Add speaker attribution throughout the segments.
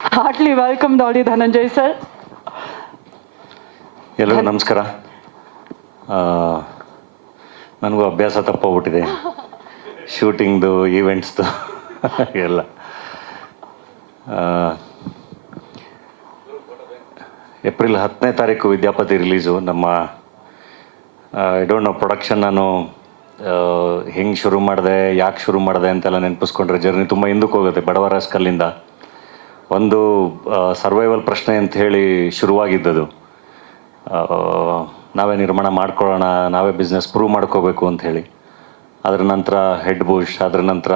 Speaker 1: Heartily welcome Dolly Dhananjay sir
Speaker 2: ಎಲ್ಲರಿಗೂ ನಮಸ್ಕಾರ. ನನಗೂ ಅಭ್ಯಾಸ ತಪ್ಪೋಗ್ಬಿಟ್ಟಿದೆ. ಶೂಟಿಂಗ್ದು, ಈವೆಂಟ್ಸ್ದು, ಎಲ್ಲ. ಏಪ್ರಿಲ್ ಹತ್ತನೇ ತಾರೀಕು ವಿದ್ಯಾಪತಿ ರಿಲೀಸು. ನಮ್ಮ ಐ ಡೋಂಟ್ ನೋ ಪ್ರೊಡಕ್ಷನ್ ನಾನು ಹೆಂಗೆ ಶುರು ಮಾಡಿದೆ, ಯಾಕೆ ಶುರು ಮಾಡಿದೆ ಅಂತೆಲ್ಲ ನೆನಪಿಸ್ಕೊಂಡ್ರೆ ಜರ್ನಿ ತುಂಬ ಹಿಂದಕ್ಕೆ ಹೋಗುತ್ತೆ, ಬಡವರ ಸ್ಕಲ್ಲಿಂದ ಒಂದು ಸರ್ವೈವಲ್ ಪ್ರಶ್ನೆ ಅಂತ ಹೇಳಿ ಶುರುವಾಗಿದ್ದದು. ನಾವೇ ನಿರ್ಮಾಣ ಮಾಡ್ಕೊಳ್ಳೋಣ, ನಾವೇ ಬಿಸ್ನೆಸ್ ಪ್ರೂವ್ ಮಾಡ್ಕೋಬೇಕು ಅಂತ ಹೇಳಿ. ಅದ್ರ ನಂತರ ಹೆಡ್ ಬುಷ್ ಅದರ ನಂತರ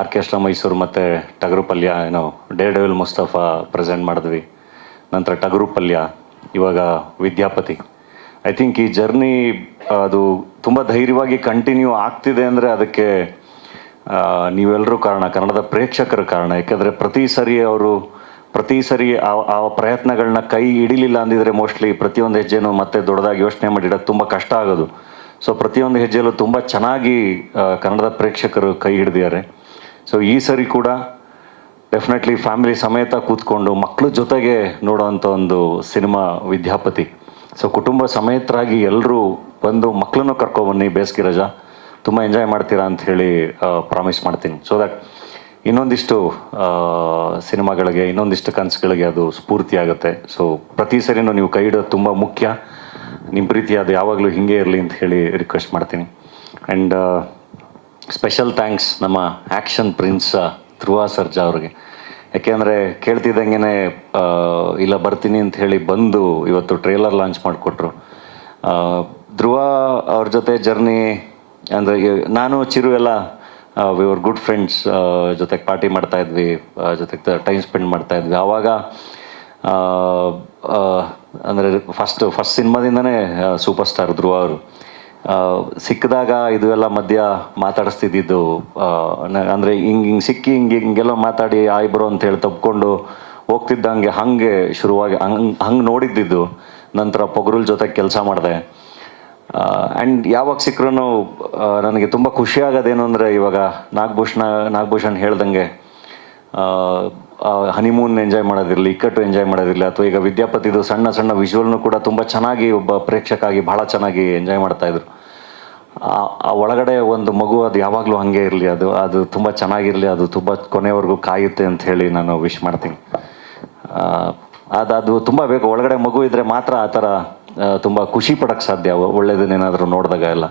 Speaker 2: ಆರ್ಕೆಸ್ಟ್ರಾ ಮೈಸೂರು ಮತ್ತು ಟಗರು ಪಲ್ಯ ಏನೋ ಡೇ ಡೆವಿಲ್ ಮುಸ್ತಫಾ ಪ್ರೆಸೆಂಟ್ ಮಾಡಿದ್ವಿ. ನಂತರ ಟಗರು ಪಲ್ಯ ಇವಾಗ ವಿದ್ಯಾಪತಿ. ಐ ಥಿಂಕ್ ಈ ಜರ್ನಿ ಅದು ತುಂಬ ಧೈರ್ಯವಾಗಿ ಕಂಟಿನ್ಯೂ ಆಗ್ತಿದೆ ಅಂದರೆ ಅದಕ್ಕೆ ನೀವೆಲ್ಲರೂ ಕಾರಣ, ಕನ್ನಡದ ಪ್ರೇಕ್ಷಕರ ಕಾರಣ. ಯಾಕೆಂದರೆ ಪ್ರತಿ ಸರಿ ಅವರು, ಪ್ರತಿ ಸರಿ ಆ ಪ್ರಯತ್ನಗಳನ್ನ ಕೈ ಹಿಡಿಲಿಲ್ಲ ಅಂದಿದ್ರೆ ಮೋಸ್ಟ್ಲಿ ಪ್ರತಿಯೊಂದು ಹೆಜ್ಜೆನೂ ಮತ್ತೆ ದೊಡ್ಡದಾಗಿ ಯೋಚನೆ ಮಾಡಿ ಇಡೋದು ತುಂಬ ಕಷ್ಟ ಆಗೋದು. ಸೊ ಪ್ರತಿಯೊಂದು ಹೆಜ್ಜೆಯಲ್ಲೂ ತುಂಬ ಚೆನ್ನಾಗಿ ಕನ್ನಡದ ಪ್ರೇಕ್ಷಕರು ಕೈ ಹಿಡಿದಿದ್ದಾರೆ. ಸೊ ಈ ಸರಿ ಕೂಡ ಡೆಫಿನೆಟ್ಲಿ ಫ್ಯಾಮಿಲಿ ಸಮೇತ ಕೂತ್ಕೊಂಡು ಮಕ್ಕಳ ಜೊತೆಗೆ ನೋಡೋವಂಥ ಒಂದು ಸಿನಿಮಾ ವಿದ್ಯಾಪತಿ. ಸೊ ಕುಟುಂಬ ಸಮೇತರಾಗಿ ಎಲ್ಲರೂ ಬಂದು ಮಕ್ಕಳನ್ನು ಕರ್ಕೊಬನ್ನಿ ಬೇಸಿಗೆ ರಜಾ. ತುಂಬ ಎಂಜಾಯ್ ಮಾಡ್ತೀರಾ ಅಂತ ಹೇಳಿ ಪ್ರಾಮಿಸ್ ಮಾಡ್ತೀನಿ. ಸೊ ದಟ್ ಇನ್ನೊಂದಿಷ್ಟು ಸಿನಿಮಾಗಳಿಗೆ, ಇನ್ನೊಂದಿಷ್ಟು ಕನಸುಗಳಿಗೆ ಅದು ಸ್ಫೂರ್ತಿ ಆಗುತ್ತೆ. ಸೊ ಪ್ರತಿ ಸರಿನೂ ನೀವು ಕೈ ಇಡೋದು ತುಂಬ ಮುಖ್ಯ. ನಿಮ್ಮ ಪ್ರೀತಿ ಅದು ಯಾವಾಗಲೂ ಹಿಂಗೆ ಇರಲಿ ಅಂತ ಹೇಳಿ ರಿಕ್ವೆಸ್ಟ್ ಮಾಡ್ತೀನಿ. ಆ್ಯಂಡ್ ಸ್ಪೆಷಲ್ ಥ್ಯಾಂಕ್ಸ್ ನಮ್ಮ ಆ್ಯಕ್ಷನ್ ಪ್ರಿನ್ಸ್ ಧ್ರುವ ಸರ್ಜಾ ಅವ್ರಿಗೆ. ಯಾಕೆಂದರೆ ಕೇಳ್ತಿದ್ದಂಗೆ ಇಲ್ಲ ಬರ್ತೀನಿ ಅಂತ ಹೇಳಿ ಬಂದು ಇವತ್ತು ಟ್ರೇಲರ್ ಲಾಂಚ್ ಮಾಡಿಕೊಟ್ರು. ಧ್ರುವ ಅವ್ರ ಜೊತೆ ಜರ್ನಿ ಅಂದರೆ ನಾನು ಚಿರು ಎಲ್ಲ ವಿವರ್ ಗುಡ್ ಫ್ರೆಂಡ್ಸ್ ಜೊತೆಗೆ ಪಾರ್ಟಿ ಮಾಡ್ತಾ ಇದ್ವಿ ಜೊತೆಗೆ ಟೈಮ್ ಸ್ಪೆಂಡ್ ಮಾಡ್ತಾ ಇದ್ವಿ. ಆವಾಗ ಅಂದರೆ ಫಸ್ಟ್ ಫಸ್ಟ್ ಸಿನಿಮಾದಿಂದನೇ ಸೂಪರ್ ಸ್ಟಾರ್ ಧ್ರುವ ಅವರು. ಸಿಕ್ಕಿದಾಗ ಇದು ಎಲ್ಲ ಮಧ್ಯ ಮಾತಾಡಿಸ್ತಿದ್ದಿದ್ದು ಅಂದರೆ ಹಿಂಗೆ ಹಿಂಗೆ ಸಿಕ್ಕಿ ಹಿಂಗೆ ಹಿಂಗೆಲ್ಲ ಮಾತಾಡಿ, ಆಯ್ ಅಂತ ಹೇಳಿ ತಪ್ಕೊಂಡು ಹೋಗ್ತಿದ್ದಂಗೆ ಹಾಗೆ ಶುರುವಾಗಿ, ಹಂಗೆ ಹಂಗೆ ನೋಡಿದ್ದಿದ್ದು. ನಂತರ ಪೊಗರುಲ್ ಜೊತೆ ಕೆಲಸ ಮಾಡಿದೆ. ಆ್ಯಂಡ್ ಯಾವಾಗ ಸಿಕ್ಕರೂ ನನಗೆ ತುಂಬ ಖುಷಿ ಆಗೋದೇನು ಅಂದರೆ ಇವಾಗ ನಾಗಭೂಷಣ, ನಾಗಭೂಷಣ್ ಹೇಳ್ದಂಗೆ ಹನಿಮೂನ್ ಎಂಜಾಯ್ ಮಾಡೋದಿರಲಿ, ಇಕ್ಕಟ್ಟು ಎಂಜಾಯ್ ಮಾಡೋದಿರಲಿ, ಅಥವಾ ಈಗ ವಿದ್ಯಾಪತಿದು ಸಣ್ಣ ಸಣ್ಣ ವಿಜುವಲ್ನು ಕೂಡ ತುಂಬ ಚೆನ್ನಾಗಿ ಒಬ್ಬ ಪ್ರೇಕ್ಷಕಾಗಿ ಬಹಳ ಚೆನ್ನಾಗಿ ಎಂಜಾಯ್ ಮಾಡ್ತಾಯಿದ್ರು ಆ- ಆ ಒಳಗಡೆ ಒಂದು ಮಗು ಅದು ಯಾವಾಗಲೂ ಹಾಗೆ ಇರಲಿ, ಅದು ಅದು ತುಂಬ ಚೆನ್ನಾಗಿರಲಿ, ಅದು ತುಂಬ ಕೊನೆವರೆಗೂ ಕಾಯುತ್ತೆ ಅಂತ ಹೇಳಿ ನಾನು ವಿಶ್ ಮಾಡ್ತೀನಿ. ಅದು ಅದು ತುಂಬ ಬೇಕು. ಒಳಗಡೆ ಮಗು ಇದ್ದರೆ ಮಾತ್ರ ಆ ಥರ ತುಂಬ ಖುಷಿ ಪಡೋಕ್ಕೆ ಸಾಧ್ಯ ಒಳ್ಳೆಯದನ್ನೇನಾದರೂ ನೋಡಿದಾಗ ಎಲ್ಲ.